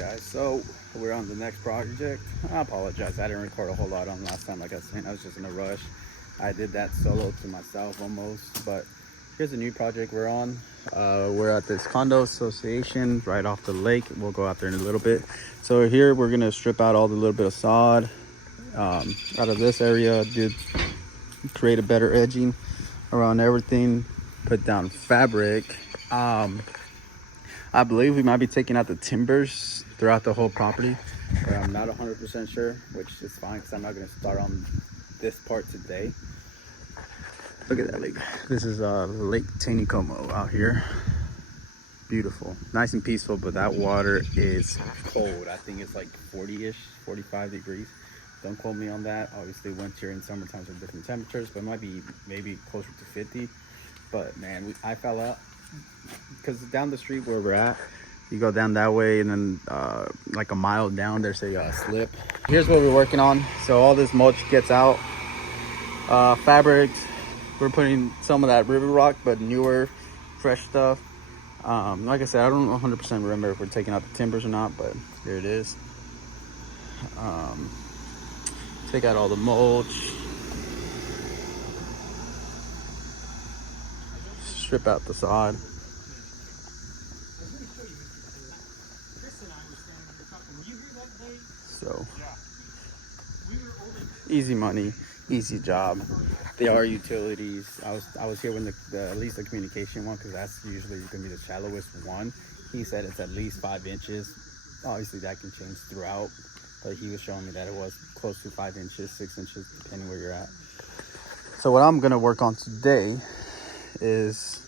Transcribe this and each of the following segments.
guys, so we're on the next project. I apologize, I didn't record a whole lot on last time. Like I was saying, I was just in a rush. I did that solo to myself almost, but here's a new project we're on. We're at this condo association right off the lake. We'll go out there in a little bit. So here we're gonna strip out all the little bit of sod out of this area, create a better edging around everything, put down fabric. I believe we might be taking out the timbers throughout the whole property, but I'm not 100% sure, which is fine because I'm not going to start on this part today. Look at that lake. This is Lake Taneycomo out here. Beautiful, nice and peaceful, but that water is cold. I think it's like 40-ish, 45 degrees. Don't quote me on that. Obviously winter and summer times are different temperatures, but it might be maybe closer to 50. But man, I fell out because down the street where we're at, you go down that way and then like a mile down there's a slip. Here's what we're working on. So all this mulch gets out. Fabric, we're putting some of that river rock, but newer, fresh stuff. Like I said, I don't 100% remember if we're taking out the timbers or not, but here it is. Take out all the mulch, strip out the sod. So easy money, easy job. They are utilities. I was here when the at least the communication one, because that's usually gonna be the shallowest one. He said it's at least 5 inches. Obviously that can change throughout, but he was showing me that it was close to 5 inches, 6 inches, depending where you're at. So what I'm gonna work on today is,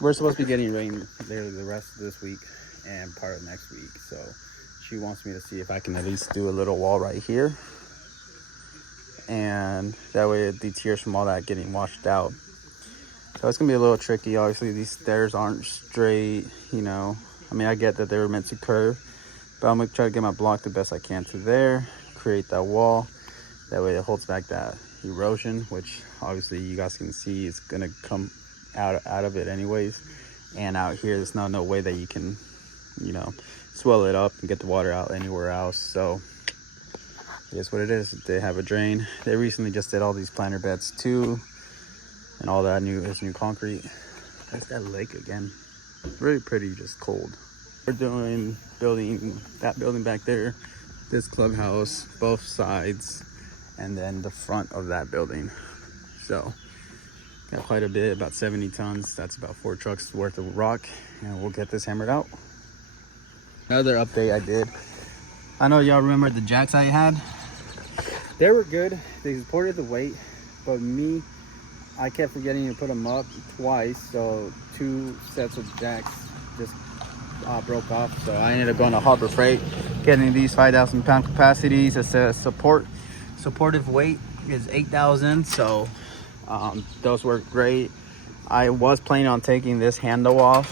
we're supposed to be getting rain literally the rest of this week and part of next week. So she wants me to see if I can at least do a little wall right here, and that way it deters from all that getting washed out. So it's gonna be a little tricky. Obviously these stairs aren't straight, you know. I mean, I get that they were meant to curve, but I'm gonna try to get my block the best I can to there, create that wall. That way it holds back that erosion, which obviously you guys can see is gonna come out of it anyways. And out here, there's no way that you can, you know, swell it up and get the water out anywhere else. So it is what it is. They have a drain. They recently just did all these planter beds too, and all that new concrete. That's that lake again. Really pretty, just cold. We're building that building back there, this clubhouse, both sides, and then the front of that building. So got quite a bit, about 70 tons. That's about 4 trucks worth of rock, and we'll get this hammered out. Another update I did. I know y'all remember the jacks I had. They were good. They supported the weight, but me, I kept forgetting to put them up twice. So 2 sets of jacks just broke off. So I ended up going to Harbor Freight, getting these 5,000 pound capacities. It says supportive weight is 8,000. So those work great. I was planning on taking this handle off,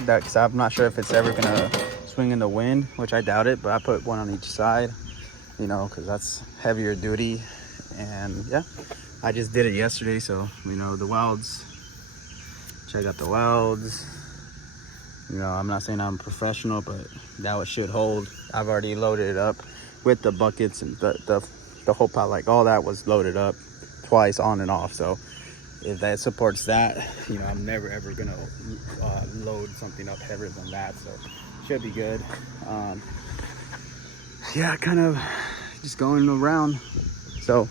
because I'm not sure if it's ever gonna swing in the wind, which I doubt it, but I put one on each side, you know, because that's heavier duty. And yeah, I just did it yesterday. So, you know, the welds, check out the welds. You know, I'm not saying I'm a professional, but that one should hold. I've already loaded it up with the buckets, and the whole pot, like all that was loaded up twice on and off. So if that supports that, you know, I'm never ever gonna load something up heavier than that. So should be good. Yeah, kind of just going around. So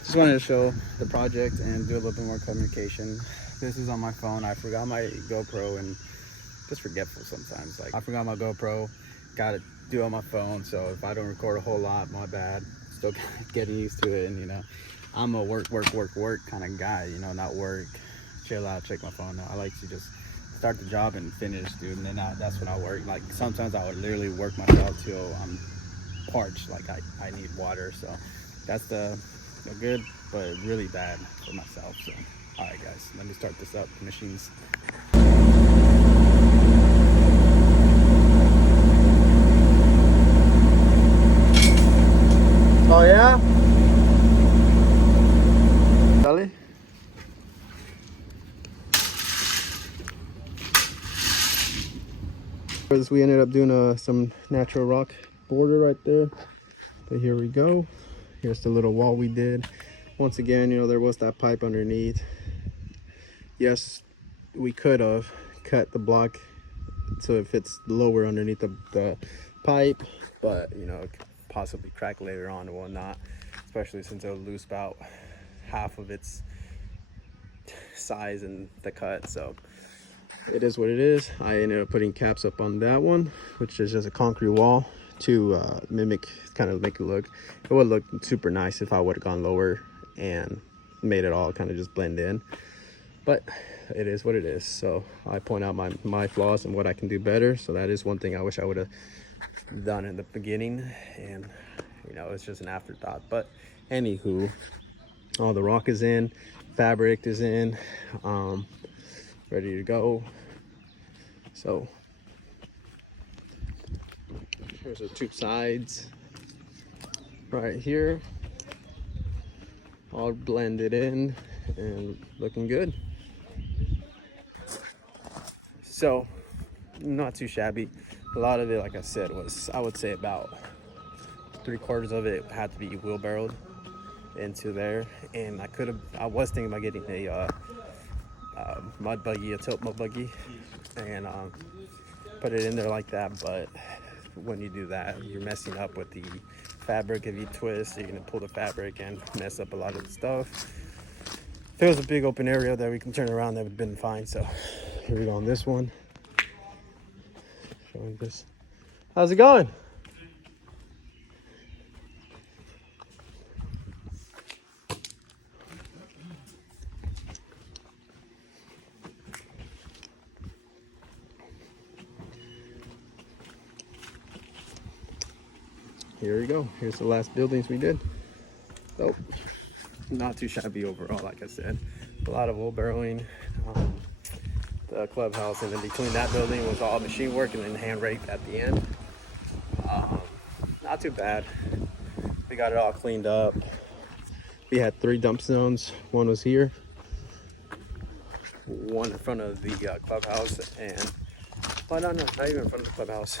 just wanted to show the project and do a little bit more communication. This is on my phone. I forgot my GoPro, and just forgetful sometimes. Like, I forgot my GoPro, got it do on my phone. So if I don't record a whole lot, my bad. Still getting used to it. And you know, I'm a work kind of guy, you know, not work, chill out, check my phone. No, I like to just start the job and finish, dude, and then that's when I work. Like sometimes I would literally work myself till I'm parched, like I need water. So that's the good but really bad for myself. So all right guys, let me start this up. The machine's oh yeah, dale. was we ended up doing some natural rock border right there. But here we go. Here's the little wall we did. Once again, you know, there was that pipe underneath. Yes, we could have cut the block so it fits lower underneath the pipe, but you know, it could possibly crack later on and whatnot, especially since it'll lose about half of its size in the cut. So it is what it is. I ended up putting caps up on that one, which is just a concrete wall to mimic, kind of make it look, it would look super nice if I would have gone lower and made it all kind of just blend in, but it is what it is. So I point out my flaws and what I can do better. So that is one thing I wish I would have done in the beginning, and you know, it's just an afterthought. But anywho, all the rock is in, fabric is in, ready to go. So here's the two sides right here, all blended in and looking good. So not too shabby. A lot of it, like I said, was, I would say about 3/4 of it had to be wheelbarrowed into there. And I was thinking about getting a mud buggy, a tilt mud buggy, and put it in there like that. But when you do that, you're messing up with the fabric. If you twist, you're gonna pull the fabric and mess up a lot of the stuff. If there was a big open area that we can turn around, that would have been fine. So here we go on this one. Showing this. How's it going? Here we go. Here's the last buildings we did. Oh, not too shabby overall, like I said. A lot of wheelbarrowing. The clubhouse, and then between that building was all machine work and then hand rake at the end. Not too bad. We got it all cleaned up. We had 3 dump zones. One was here, one in front of the clubhouse, and well, no, not even in front of the clubhouse,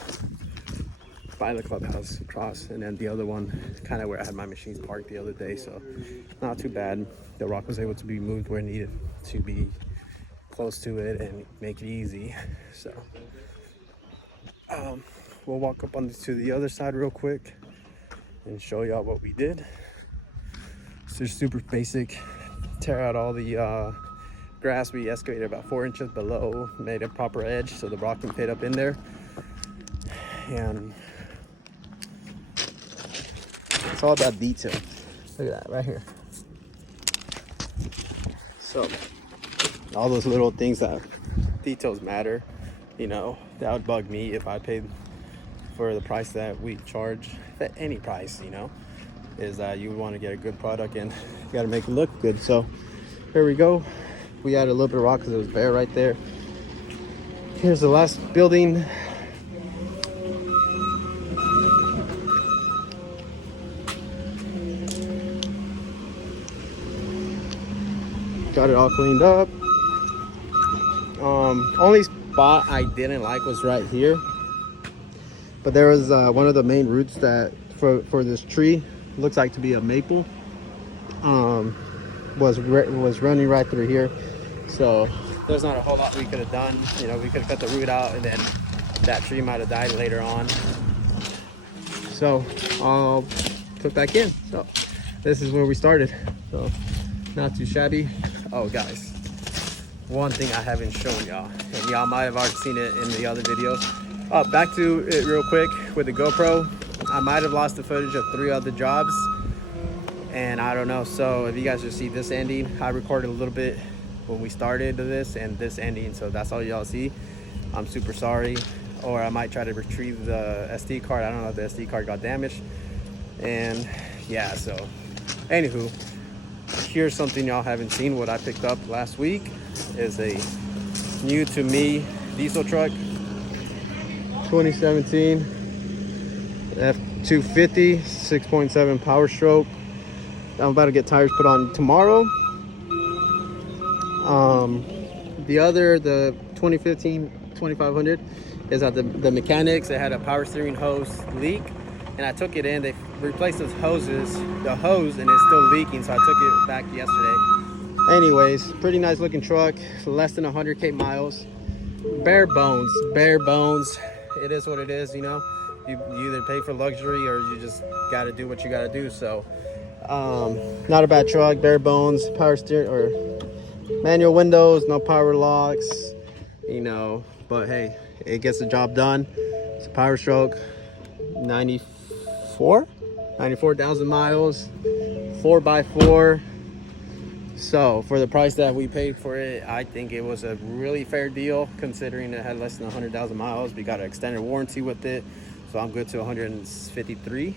by the clubhouse across, and then the other one kind of where I had my machines parked the other day. So not too bad. The rock was able to be moved where it needed to be, close to it, and make it easy. So we'll walk up to the other side real quick and show y'all what we did. So super basic. Tear out all the grass. We excavated about 4 inches below, made a proper edge so the rock can fit up in there, and it's all about detail. Look at that right here. So all those little things, that details matter, you know. That would bug me if I paid for the price that we charge, at any price, you know, is that you want to get a good product and you got to make it look good. So here we go. We added a little bit of rock because it was bare right there. Here's the last building. Got it all cleaned up. Only spot I didn't like was right here, but there was one of the main roots that for this tree, looks like to be a maple, was running right through here. So there's not a whole lot we could have done. You know, we could have cut the root out and then that tree might have died later on. So I'll put back in. So this is where we started. So not too shabby. Oh guys, one thing I haven't shown y'all, and y'all might have already seen it in the other videos. Back to it real quick with the GoPro. I might have lost the footage of 3 other jobs, and I don't know. So if you guys just see this ending, I recorded a little bit when we started this and this ending, so that's all y'all see. I'm super sorry. Or I might try to retrieve the SD card. I don't know if the SD card got damaged. And yeah, so anywho, here's something y'all haven't seen. What I picked up last week is a new to me diesel truck, 2017 F250 6.7 power stroke. I'm about to get tires put on tomorrow. The 2015 2500 is at the mechanics. They had a power steering hose leak, and I took it in. They replaced the hose, and it's still leaking, so I took it back yesterday. Anyways, pretty nice looking truck, less than 100K miles. Bare bones. It is what it is, you know. You either pay for luxury or you just got to do what you got to do. So, not a bad truck, bare bones, power steering or manual windows, no power locks, you know. But hey, it gets the job done. It's a Power Stroke, 94,000 miles, 4x4. So for the price that we paid for it, I think it was a really fair deal considering it had less than 100,000 miles. We got an extended warranty with it, so I'm good to 153.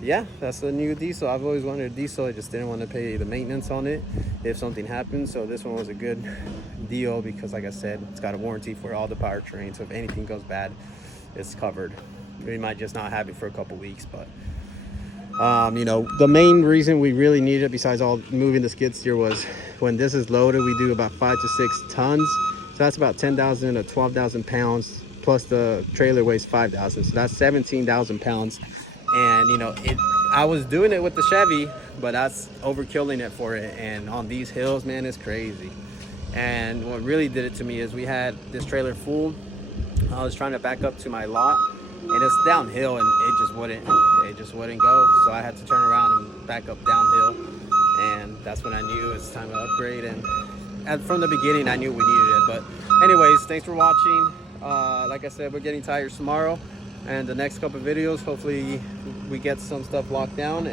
Yeah, that's a new diesel. I've always wanted a diesel. I just didn't want to pay the maintenance on it if something happened. So this one was a good deal because, like I said, it's got a warranty for all the powertrain. So if anything goes bad, it's covered. We might just not have it for a couple weeks, but you know, the main reason we really needed it, besides all moving the skid steer, was when this is loaded, we do about 5 to 6 tons. So that's about 10,000 to 12,000 pounds, plus the trailer weighs 5,000. So that's 17,000 pounds. And you know, I was doing it with the Chevy, but that's overkilling it for it. And on these hills, man, it's crazy. And what really did it to me is we had this trailer full. I was trying to back up to my lot, and it's downhill, and it just wouldn't go. So I had to turn around and back up downhill, and that's when I knew it's time to upgrade. And from the beginning, I knew we needed it. But anyways, thanks for watching. Like I said, we're getting tires tomorrow, and the next couple of videos, hopefully we get some stuff locked down.